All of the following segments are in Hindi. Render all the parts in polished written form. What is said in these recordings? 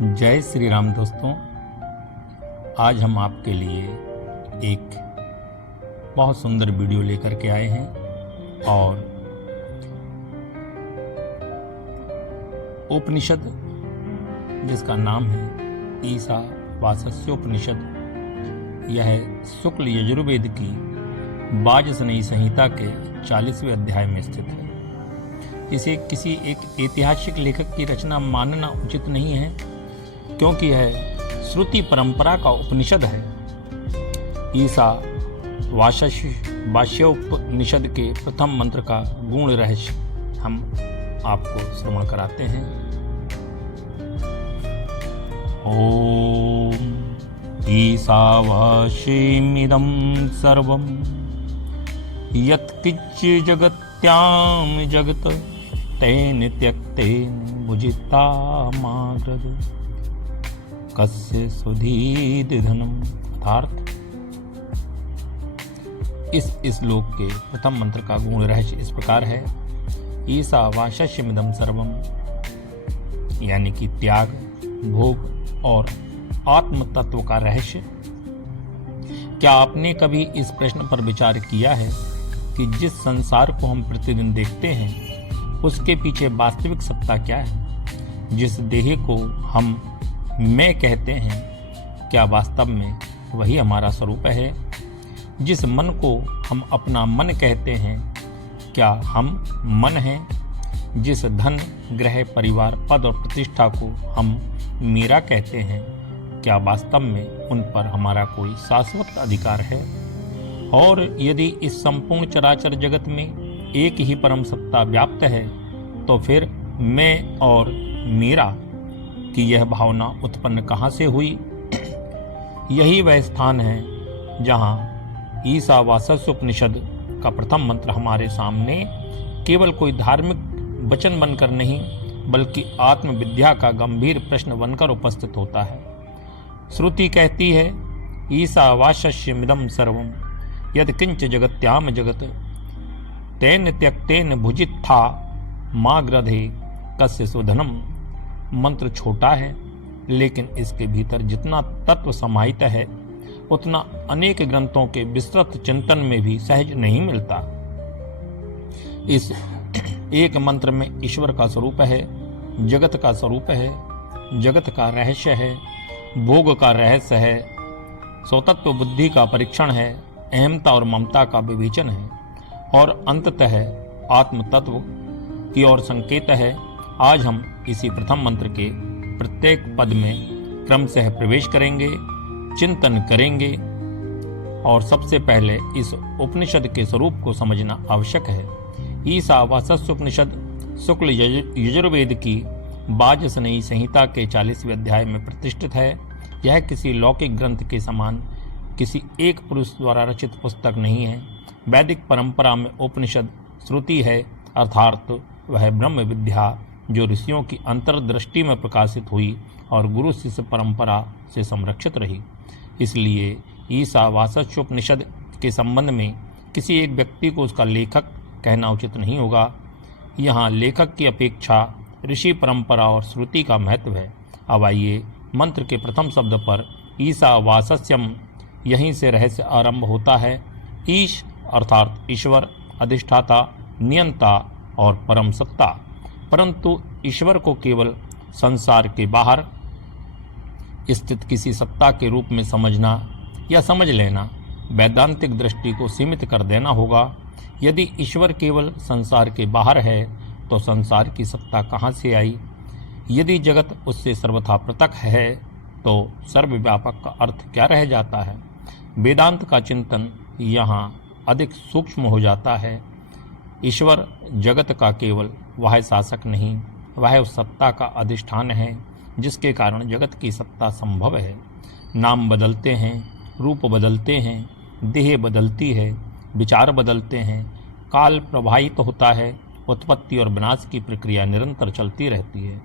जय श्री राम दोस्तों। आज हम आपके लिए एक बहुत सुंदर वीडियो लेकर के आए हैं और उपनिषद जिसका नाम है ईशावास्योपनिषद, यह शुक्ल यजुर्वेद की वाजसनेयी संहिता के 40वें अध्याय में स्थित है। इसे किसी एक ऐतिहासिक लेखक की रचना मानना उचित नहीं है, क्योंकि यह श्रुति परंपरा का उपनिषद है। ईशावास्योपनिषद के प्रथम मंत्र का गूढ़ रहस्य हम आपको श्रवण कराते हैं। ओम ईशावास्यमिदं सर्वं यत्किंच जगत्यां जगत् तेन त्यक्तेन भुजितामाग्रद कस्य सुधीद धनम। अर्थात इस श्लोक के प्रथम मंत्र का गूढ़ रहस्य इस प्रकार है। ईशावास्यमिदं सर्वम, यानी कि त्याग, भोग और आत्म तत्व का रहस्य। क्या आपने कभी इस प्रश्न पर विचार किया है कि जिस संसार को हम प्रतिदिन देखते हैं उसके पीछे वास्तविक सत्ता क्या है? जिस देह को हम मैं कहते हैं, क्या वास्तव में वही हमारा स्वरूप है? जिस मन को हम अपना मन कहते हैं, क्या हम मन हैं? जिस धन, गृह, परिवार, पद और प्रतिष्ठा को हम मेरा कहते हैं, क्या वास्तव में उन पर हमारा कोई शाश्वत अधिकार है? और यदि इस संपूर्ण चराचर जगत में एक ही परम सत्ता व्याप्त है, तो फिर मैं और मेरा की यह भावना उत्पन्न कहाँ से हुई? यही वह स्थान है जहाँ ईशावास्योपनिषद का प्रथम मंत्र हमारे सामने केवल कोई धार्मिक वचन बनकर नहीं, बल्कि आत्मविद्या का गंभीर प्रश्न बनकर उपस्थित होता है। श्रुति कहती है, ईशावास्यमिदं सर्वं यत्किंच जगत्याम जगत् तेन त्यक्तेन भुजित्था माग्रधे कस्य सुधनम। मंत्र छोटा है, लेकिन इसके भीतर जितना तत्व समाहित है उतना अनेक ग्रंथों के विस्तृत चिंतन में भी सहज नहीं मिलता। इस एक मंत्र में ईश्वर का स्वरूप है, जगत का स्वरूप है, जगत का रहस्य है, भोग का रहस्य है, स्वतत्व बुद्धि का परीक्षण है, अहमता और ममता का विवेचन है और अंततः आत्म तत्व की ओर संकेत है। आज हम इसी प्रथम मंत्र के प्रत्येक पद में क्रमशः प्रवेश करेंगे, चिंतन करेंगे और सबसे पहले इस उपनिषद के स्वरूप को समझना आवश्यक है। ईशावास्योपनिषद शुक्ल यजुर्वेद की वाजसनेयी संहिता के 40वें अध्याय में प्रतिष्ठित है। यह किसी लौकिक ग्रंथ के समान किसी एक पुरुष द्वारा रचित पुस्तक नहीं है। वैदिक परंपरा में उपनिषद श्रुति है, अर्थात वह ब्रह्म विद्या जो ऋषियों की अंतर्दृष्टि में प्रकाशित हुई और गुरु शिष्य परंपरा से संरक्षित रही। इसलिए ईशावास्योपनिषद के संबंध में किसी एक व्यक्ति को उसका लेखक कहना उचित नहीं होगा। यहाँ लेखक की अपेक्षा ऋषि परंपरा और श्रुति का महत्व है। अब आइए मंत्र के प्रथम शब्द पर ईशावास्यम, यहीं से रहस्य आरंभ होता है। ईश अर्थात ईश्वर, अधिष्ठाता, नियंता और परम सत्ता। परंतु ईश्वर को केवल संसार के बाहर स्थित किसी सत्ता के रूप में समझना या समझ लेना वैदांतिक दृष्टि को सीमित कर देना होगा। यदि ईश्वर केवल संसार के बाहर है तो संसार की सत्ता कहाँ से आई? यदि जगत उससे सर्वथा पृथक है तो सर्वव्यापक का अर्थ क्या रह जाता है? वेदांत का चिंतन यहाँ अधिक सूक्ष्म हो जाता है। ईश्वर जगत का केवल वह शासक नहीं, वह उस सत्ता का अधिष्ठान है जिसके कारण जगत की सत्ता संभव है। नाम बदलते हैं, रूप बदलते हैं, देह बदलती है, विचार बदलते हैं, काल प्रवाहित होता है, उत्पत्ति और विनाश की प्रक्रिया निरंतर चलती रहती है।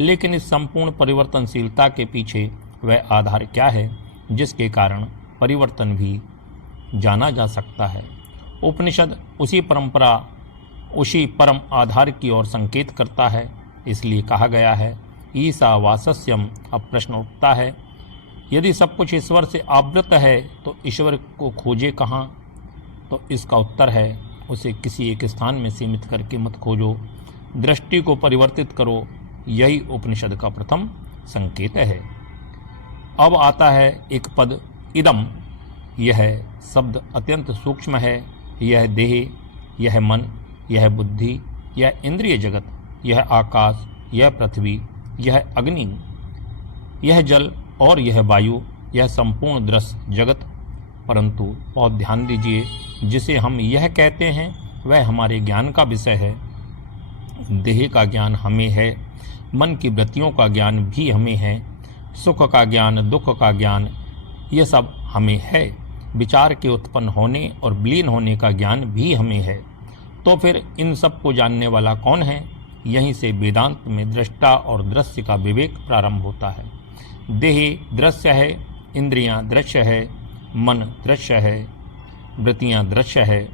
लेकिन इस संपूर्ण परिवर्तनशीलता के पीछे वह आधार क्या है जिसके कारण परिवर्तन भी जाना जा सकता है? उपनिषद उसी परंपरा, उसी परम आधार की ओर संकेत करता है। इसलिए कहा गया है, ईसा वासस्यम। अब प्रश्न उठता है, यदि सब कुछ ईश्वर से आवृत है तो ईश्वर को खोजे कहाँ? तो इसका उत्तर है, उसे किसी एक स्थान में सीमित करके मत खोजो, दृष्टि को परिवर्तित करो। यही उपनिषद का प्रथम संकेत है। अब आता है एक पद, इदम। यह शब्द अत्यंत सूक्ष्म है। यह देह, यह मन, यह बुद्धि, यह इंद्रिय जगत, यह आकाश, यह पृथ्वी, यह अग्नि, यह जल और यह वायु, यह संपूर्ण दृश्य जगत। परंतु बहुत ध्यान दीजिए, जिसे हम यह कहते हैं वह हमारे ज्ञान का विषय है। देह का ज्ञान हमें है, मन की वृत्तियों का ज्ञान भी हमें है, सुख का ज्ञान, दुख का ज्ञान, ये सब हमें है। विचार के उत्पन्न होने और विलीन होने का ज्ञान भी हमें है। तो फिर इन सब को जानने वाला कौन है? यहीं से वेदांत में दृष्टा और दृश्य का विवेक प्रारंभ होता है। देह दृश्य है, इंद्रियां दृश्य है, मन दृश्य है, वृत्तियां दृश्य है,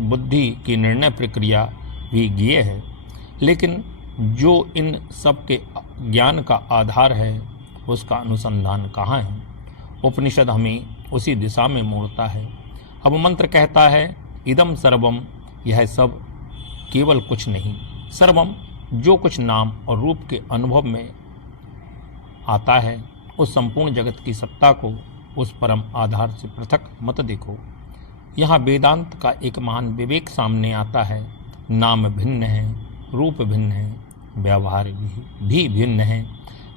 बुद्धि की निर्णय प्रक्रिया भी ज्ञेय है। लेकिन जो इन सब के ज्ञान का आधार है उसका अनुसंधान कहाँ है? उपनिषद हमें उसी दिशा में मोड़ता है। अब मंत्र कहता है, इदम सर्वम। यह सब केवल कुछ नहीं, सर्वम जो कुछ नाम और रूप के अनुभव में आता है, उस संपूर्ण जगत की सत्ता को उस परम आधार से पृथक मत देखो। यहाँ वेदांत का एक महान विवेक सामने आता है। नाम भिन्न है, रूप भिन्न है, व्यवहार भी भिन्न है,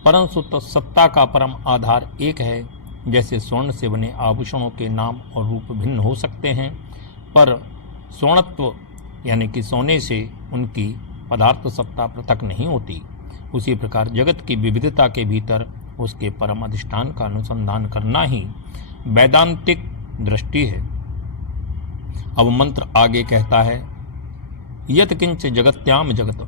परंतु तो सत्ता का परम आधार एक है। जैसे स्वर्ण से बने आभूषणों के नाम और रूप भिन्न हो सकते हैं, पर स्वर्णत्व यानी कि सोने से उनकी पदार्थ सत्ता पृथक नहीं होती। उसी प्रकार जगत की विविधता के भीतर उसके परम अधिष्ठान का अनुसंधान करना ही वैदांतिक दृष्टि है। अब मंत्र आगे कहता है, यत किंच जगत्याम जगत।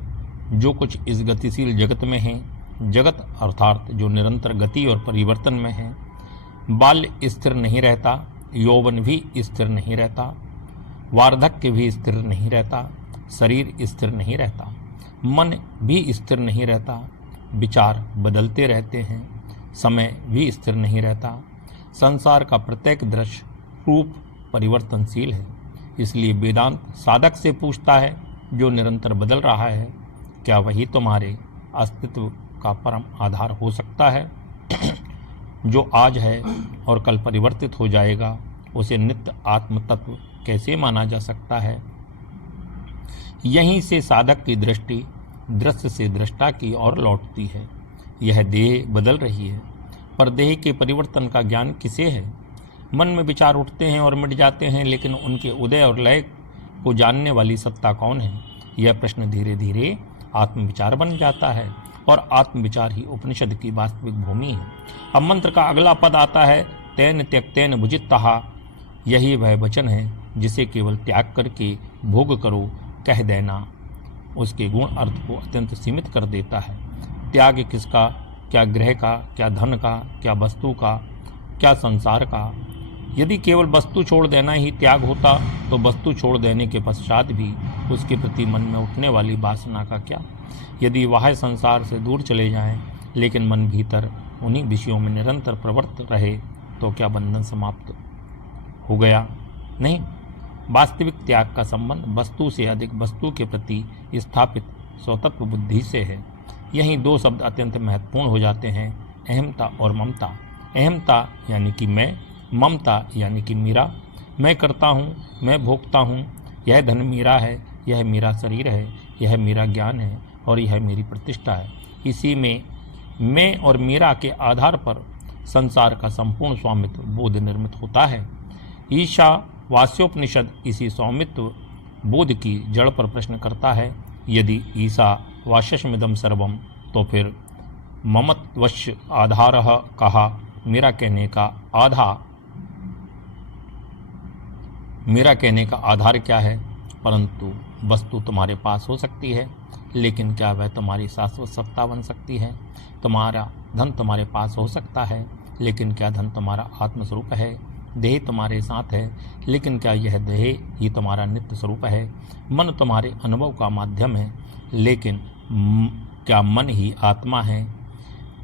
जो कुछ इस गतिशील जगत में है, जगत अर्थात जो निरंतर गति और परिवर्तन में है। बाल्य स्थिर नहीं रहता, यौवन भी स्थिर नहीं रहता, वार्धक्य भी स्थिर नहीं रहता, शरीर स्थिर नहीं रहता, मन भी स्थिर नहीं रहता, विचार बदलते रहते हैं, समय भी स्थिर नहीं रहता। संसार का प्रत्येक दृश्य रूप परिवर्तनशील है। इसलिए वेदांत साधक से पूछता है, जो निरंतर बदल रहा है, क्या वही तुम्हारे अस्तित्व का परम आधार हो सकता है? जो आज है और कल परिवर्तित हो जाएगा, उसे नित्य आत्म तत्व कैसे माना जा सकता है? यहीं से साधक की दृष्टि दृश्य से दृष्टा की ओर लौटती है। यह देह बदल रही है, पर देह के परिवर्तन का ज्ञान किसे है? मन में विचार उठते हैं और मिट जाते हैं, लेकिन उनके उदय और लय को जानने वाली सत्ता कौन है? यह प्रश्न धीरे धीरे आत्मविचार बन जाता है, और आत्मविचार ही उपनिषद की वास्तविक भूमि है। अब मंत्र का अगला पद आता है, तेन त्यक्तेन भुजित्तहा। यही वह वचन है जिसे केवल त्याग करके भोग करो कह देना उसके गुण अर्थ को अत्यंत सीमित कर देता है। त्याग किसका? क्या ग्रह का, क्या धन का, क्या वस्तु का, क्या संसार का? यदि केवल वस्तु छोड़ देना ही त्याग होता तो वस्तु छोड़ देने के पश्चात भी उसके प्रति मन में उठने वाली वासना का क्या? यदि वह संसार से दूर चले जाएं, लेकिन मन भीतर उन्हीं विषयों में निरंतर प्रवृत्त रहे, तो क्या बंधन समाप्त हो गया? नहीं। वास्तविक त्याग का संबंध वस्तु से अधिक वस्तु के प्रति स्थापित स्वतत्व बुद्धि से है। यही दो शब्द अत्यंत महत्वपूर्ण हो जाते हैं, अहमता और ममता। अहमता यानी कि मैं, ममता यानी कि मेरा। मैं करता हूँ, मैं भोगता हूँ, यह धन मेरा है, यह मेरा शरीर है, यह मेरा ज्ञान है और यह मेरी प्रतिष्ठा है। इसी में मैं और मेरा के आधार पर संसार का संपूर्ण स्वामित्व बोध निर्मित होता है। ईशा वास्योपनिषद इसी स्वामित्व बोध की जड़ पर प्रश्न करता है। यदि ईसा वाशस्मिदम सर्वम, तो फिर ममत्वश्य आधारः कहा। मेरा कहने का आधार क्या है? परंतु वस्तु तुम्हारे पास हो सकती है, लेकिन क्या वह तुम्हारी शाश्वत सत्ता बन सकती है? तुम्हारा धन तुम्हारे पास हो सकता है, लेकिन क्या धन तुम्हारा आत्मस्वरूप है? देह तुम्हारे साथ है, लेकिन क्या यह देह ही तुम्हारा नित्य स्वरूप है? मन तुम्हारे अनुभव का माध्यम है, लेकिन क्या मन ही आत्मा है?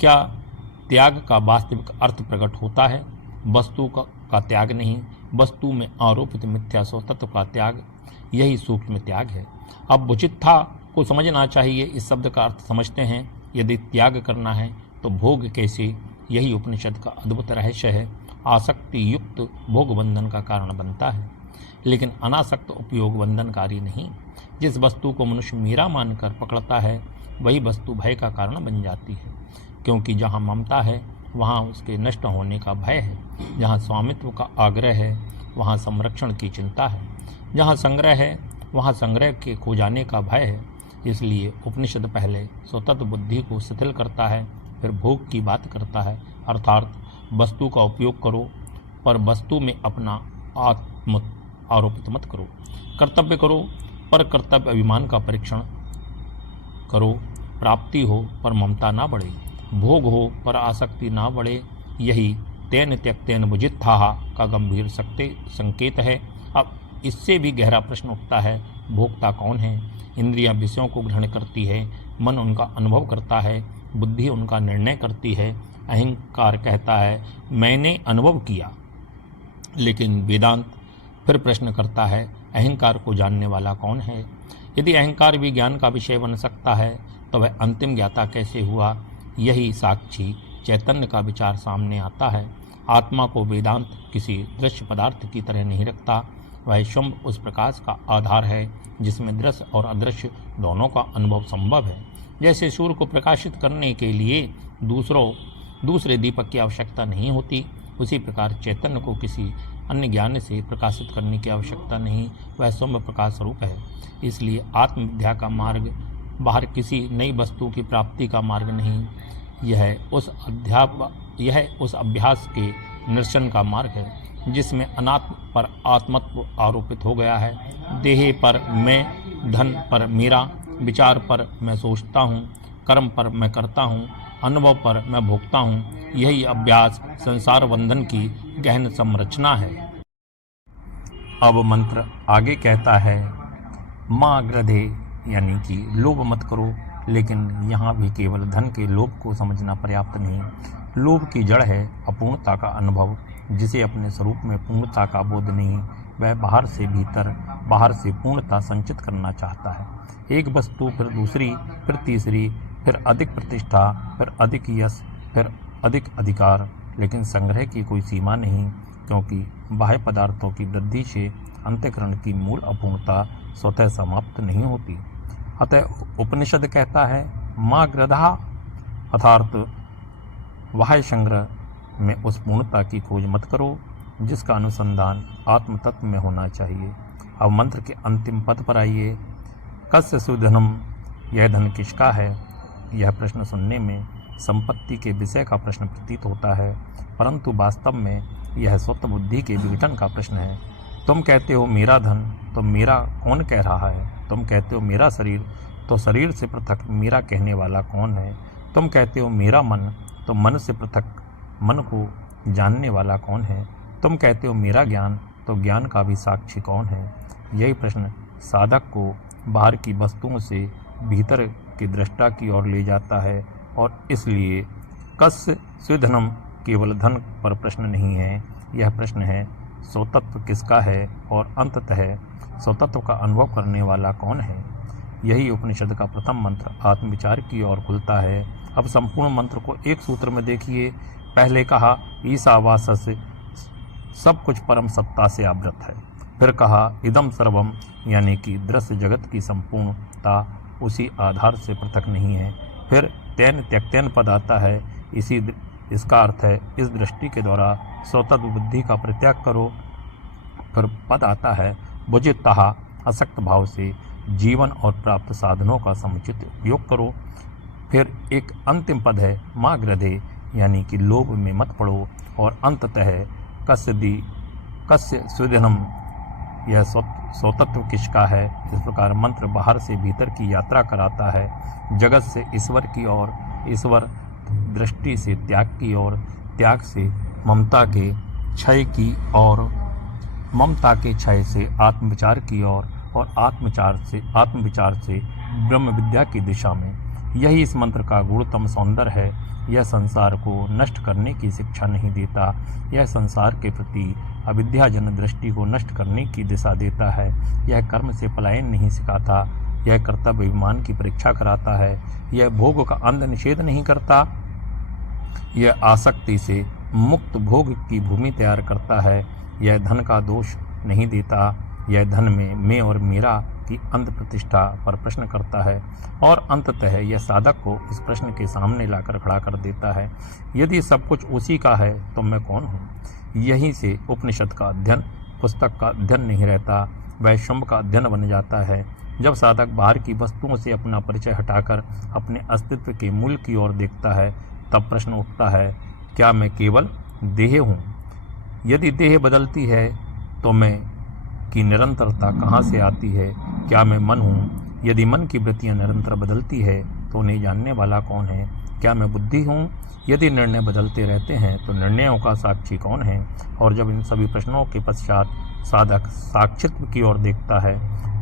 क्या त्याग का वास्तविक अर्थ प्रकट होता है? वस्तु का त्याग नहीं, वस्तु में आरोपित मिथ्या स्वतत्व का त्याग, यही सूक्ष्म त्याग है। अब बुचित्था को समझना चाहिए। इस शब्द का अर्थ समझते हैं। यदि त्याग करना है तो भोग कैसे, यही उपनिषद का अद्भुत रहस्य है। आसक्ति युक्त भोग बंधन का कारण बनता है, लेकिन अनासक्त उपयोग बंधनकारी नहीं। जिस वस्तु को मनुष्य मेरा मानकर पकड़ता है वही वस्तु भय का कारण बन जाती है, क्योंकि जहाँ ममता है वहाँ उसके नष्ट होने का भय है। जहाँ स्वामित्व का आग्रह है वहाँ संरक्षण की चिंता है। जहाँ संग्रह है वहाँ संग्रह के खो जाने का भय है। इसलिए उपनिषद पहले स्वतंत्र बुद्धि को शिथिल करता है, फिर भोग की बात करता है। अर्थात वस्तु का उपयोग करो, पर वस्तु में अपना आत्म आरोपित मत करो। कर्तव्य करो, पर कर्तव्य अभिमान का परीक्षण करो। प्राप्ति हो पर ममता ना बढ़े, भोग हो पर आसक्ति ना बढ़े। यही तेन त्यक्तेन बुजित्थाः का गंभीर संकेत है। अब इससे भी गहरा प्रश्न उठता है, भोक्ता कौन है? इंद्रियां विषयों को ग्रहण करती है, मन उनका अनुभव करता है, बुद्धि उनका निर्णय करती है। अहंकार कहता है मैंने अनुभव किया। लेकिन वेदांत फिर प्रश्न करता है, अहंकार को जानने वाला कौन है? यदि अहंकार भी ज्ञान का विषय बन सकता है तो वह अंतिम ज्ञाता कैसे हुआ? यही साक्षी चैतन्य का विचार सामने आता है। आत्मा को वेदांत किसी दृश्य पदार्थ की तरह नहीं रखता। वह स्वयं उस प्रकाश का आधार है जिसमें दृश्य और अदृश्य दोनों का अनुभव संभव है। जैसे सूर्य को प्रकाशित करने के लिए दूसरे दीपक की आवश्यकता नहीं होती, उसी प्रकार चैतन्य को किसी अन्य ज्ञान से प्रकाशित करने की आवश्यकता नहीं। वह स्वयं प्रकाश स्वरूप है। इसलिए आत्मविद्या का मार्ग बाहर किसी नई वस्तु की प्राप्ति का मार्ग नहीं, यह उस अभ्यास के निरसन का मार्ग है जिसमें अनात्म पर आत्मत्व आरोपित हो गया है। देह पर मैं, धन पर मेरा, विचार पर मैं सोचता हूँ, कर्म पर मैं करता हूँ, अनुभव पर मैं भोगता हूँ। यही अभ्यास संसार बंधन की गहन संरचना है। अब मंत्र आगे कहता है, माँ ग्रधे, यानी कि लोभ मत करो। लेकिन यहाँ भी केवल धन के लोभ को समझना पर्याप्त नहीं। लोभ की जड़ है अपूर्णता का अनुभव। जिसे अपने स्वरूप में पूर्णता का बोध नहीं, वह बाहर से भीतर, बाहर से पूर्णता संचित करना चाहता है। एक वस्तु, फिर दूसरी, फिर तीसरी, फिर अधिक प्रतिष्ठा, फिर अधिक यश, फिर अधिक अधिकार। लेकिन संग्रह की कोई सीमा नहीं, क्योंकि बाह्य पदार्थों की वृद्धि से अंतःकरण की मूल अपूर्णता स्वतः समाप्त नहीं होती। अतः उपनिषद कहता है, माँ ग्रधा, अर्थात बाह्य संग्रह में उस पूर्णता की खोज मत करो जिसका अनुसंधान आत्म तत्व में होना चाहिए। अब मंत्र के अंतिम पद पर आइए। कस्य सुधनम, यह धन किसका है? यह प्रश्न सुनने में संपत्ति के विषय का प्रश्न प्रतीत होता है, परंतु वास्तव में यह स्वतः बुद्धि के विघटन का प्रश्न है। तुम कहते हो मेरा धन, तो मेरा कौन कह रहा है? तुम कहते हो मेरा शरीर, तो शरीर से पृथक मेरा कहने वाला कौन है? तुम कहते हो मेरा मन, तो मन से पृथक मन को जानने वाला कौन है? तुम कहते हो मेरा ज्ञान, तो ज्ञान का भी साक्षी कौन है? यही प्रश्न साधक को बाहर की वस्तुओं से भीतर की दृष्टा की ओर ले जाता है। और इसलिए कस्य स्विधनम केवल धन पर प्रश्न नहीं है, यह प्रश्न है स्वतत्व किसका है और अंततः स्वतत्व का अनुभव करने वाला कौन है। यही उपनिषद का प्रथम मंत्र आत्मविचार की ओर खुलता है। अब संपूर्ण मंत्र को एक सूत्र में देखिए। पहले कहा ईशावास्य, सब कुछ परम सत्ता से आवृत है। फिर कहा इदम सर्वम, यानी कि दृश्य जगत की संपूर्णता उसी आधार से पृथक नहीं है। फिर तेन त्यक्तेन पद आता है। इसका अर्थ है इस दृष्टि के द्वारा स्वतत्व बुद्धि का परित्याग करो। फिर पद आता है बुझित्तः, असक्त भाव से जीवन और प्राप्त साधनों का समुचित उपयोग करो। फिर एक अंतिम पद है माँ ग्रधे, यानी कि लोभ में मत पड़ो। और अंततः कस्य सुधनम, यह स्वतत्व किसका है। इस प्रकार मंत्र बाहर से भीतर की यात्रा कराता है, जगत से ईश्वर की ओर, ईश्वर दृष्टि से त्याग की ओर, त्याग से ममता के क्षय की ओर, ममता के क्षय से आत्मविचार की ओर, और आत्मविचार से ब्रह्म विद्या की दिशा में। यही इस मंत्र का गूढ़तम सौंदर्य है। यह संसार को नष्ट करने की शिक्षा नहीं देता। यह संसार के प्रति अविद्याजन दृष्टि को नष्ट करने की दिशा देता है। यह कर्म से पलायन नहीं सिखाता। यह कर्तव्य अभिमान की परीक्षा कराता है। यह भोग का अंध निषेध नहीं करता। यह आसक्ति से मुक्त भोग की भूमि तैयार करता है। यह धन का दोष नहीं देता। यह धन में मैं और मेरा की अंध प्रतिष्ठा पर प्रश्न करता है और अंततः यह साधक को इस प्रश्न के सामने लाकर खड़ा कर देता है, यदि सब कुछ उसी का है तो मैं कौन हूँ। यहीं से उपनिषद का अध्ययन पुस्तक का अध्ययन नहीं रहता, वह शुंभ का अध्ययन बन जाता है। जब साधक बाहर की वस्तुओं से अपना परिचय हटाकर अपने अस्तित्व के मूल की ओर देखता है, तब प्रश्न उठता है, क्या मैं केवल देह हूँ? यदि देह बदलती है तो मैं की निरंतरता कहाँ से आती है? क्या मैं मन हूँ? यदि मन की वृत्तियाँ निरंतर बदलती है तो उन्हें जानने वाला कौन है? क्या मैं बुद्धि हूँ? यदि निर्णय बदलते रहते हैं तो निर्णयों का साक्षी कौन है? और जब इन सभी प्रश्नों के पश्चात साधक साक्षित्व की ओर देखता है,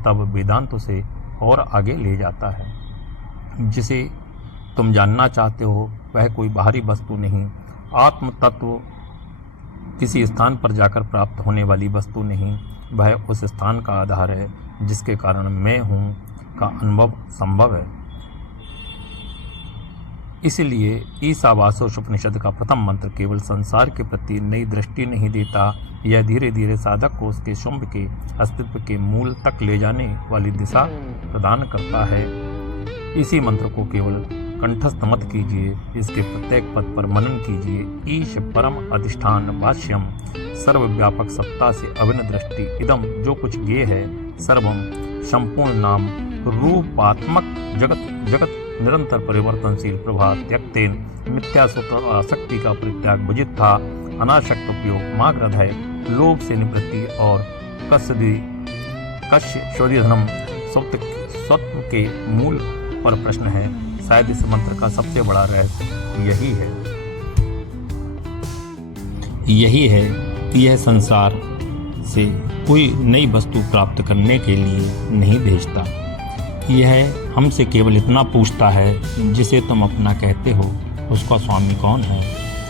तब वेदांत उसे और आगे ले जाता है। जिसे तुम जानना चाहते हो वह कोई बाहरी वस्तु नहीं, आत्म तत्व किसी स्थान पर जाकर प्राप्त होने वाली वस्तु नहीं, वह उस स्थान का आधार है जिसके कारण मैं हूँ का अनुभव संभव है। इसलिए ईशावास्योपनिषद का प्रथम मंत्र केवल संसार के प्रति नई दृष्टि नहीं देता, यह धीरे धीरे साधक को उसके शुंभ के अस्तित्व के मूल तक ले जाने वाली दिशा प्रदान करता है। इसी मंत्र को केवल कंठस्थ मत कीजिए, इसके प्रत्येक पद पर मनन कीजिए। ईश परम अधिष्ठान भाष्यम सर्वव्यापक सत्ता से अभिन्न दृष्टि इदम जो कुछ ज्ञेय है सर्वम संपूर्ण नाम रूपात्मक जगत निरंतर परिवर्तनशील प्रभा त्यक्तेन मिथ्यासूत्र आसक्ति का परित्याग भुजित था, अनाशक्त उपयोग माग्रध है, लोभ से निवृत्ति और कश्य शोधिधनम स्वत्व के मूल पर प्रश्न है। शायद इस मंत्र का सबसे बड़ा रहस्य यही है कि यह संसार से कोई नई वस्तु प्राप्त करने के लिए नहीं भेजता। यह हमसे केवल इतना पूछता है, जिसे तुम अपना कहते हो उसका स्वामी कौन है?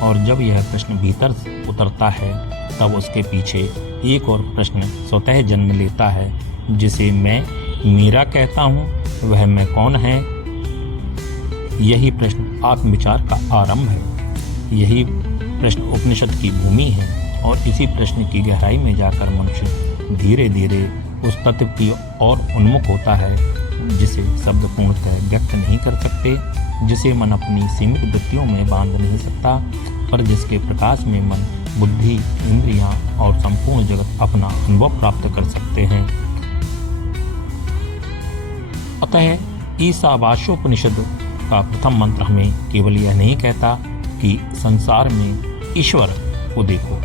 और जब यह प्रश्न भीतर उतरता है तब उसके पीछे एक और प्रश्न स्वतः जन्म लेता है, जिसे मैं मेरा कहता हूँ, वह मैं कौन है? यही प्रश्न आत्मविचार का आरंभ है। यही प्रश्न उपनिषद की भूमि है और इसी प्रश्न की गहराई में जाकर मनुष्य धीरे धीरे उस तत्व की ओर उन्मुख होता है जिसे शब्द पूर्णतः व्यक्त नहीं कर सकते, जिसे मन अपनी सीमित वृत्तियों में बांध नहीं सकता, पर जिसके प्रकाश में मन, बुद्धि, इंद्रियां और संपूर्ण जगत अपना अनुभव प्राप्त कर सकते हैं। अतः ईशावास्योपनिषद का प्रथम मंत्र हमें केवल यह नहीं कहता कि संसार में ईश्वर को देखो,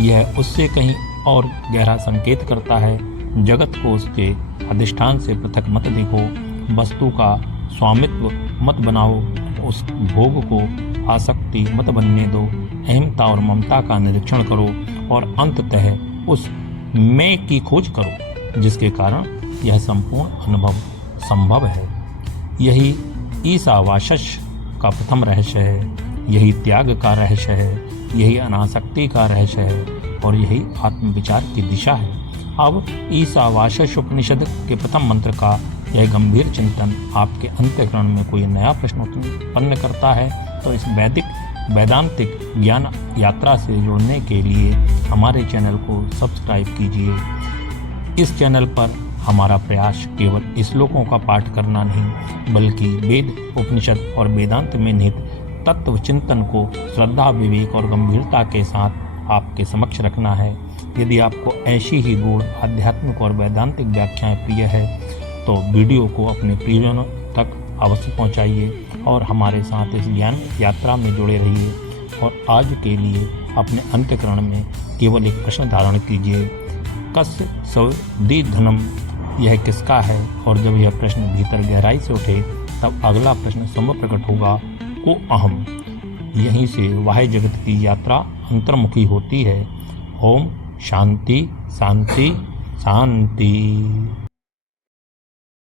यह उससे कहीं और गहरा संकेत करता है। जगत को उसके अधिष्ठान से पृथक मत देखो, वस्तु का स्वामित्व मत बनाओ, उस भोग को आसक्ति मत बनने दो, अहमता और ममता का निरीक्षण करो और अंततः उस मैं की खोज करो, जिसके कारण यह संपूर्ण अनुभव संभव है। यही ईशावास्य का प्रथम रहस्य है, यही त्याग का रहस्य है, यही अनासक्ति का रहस्य है और यही आत्मविचार की दिशा है। अब ईशावास्योपनिषद के प्रथम मंत्र का यह गंभीर चिंतन आपके अंतःकरण में कोई नया प्रश्न उत्पन्न करता है तो इस वैदांतिक ज्ञान यात्रा से जुड़ने के लिए हमारे चैनल को सब्सक्राइब कीजिए। इस चैनल पर हमारा प्रयास केवल श्लोकों का पाठ करना नहीं, बल्कि वेद, उपनिषद और वेदांत में निहित तत्व चिंतन को श्रद्धा, विवेक और गंभीरता के साथ आपके समक्ष रखना है। यदि आपको ऐसी ही गूढ़ आध्यात्मिक और वैदांतिक व्याख्याएं प्रिय है तो वीडियो को अपने प्रियजनों तक अवश्य पहुंचाइए और हमारे साथ इस ज्ञान यात्रा में जुड़े रहिए। और आज के लिए अपने अंतःकरण में केवल एक प्रश्न धारण कीजिए, कस्य शोधिधनम, यह किसका है? और जब यह प्रश्न भीतर गहराई से उठे तब अगला प्रश्न संभव प्रकट होगा, को अहम। यहीं से बाह्य जगत की यात्रा अंतर्मुखी होती है। ओम शांति शांति शांति।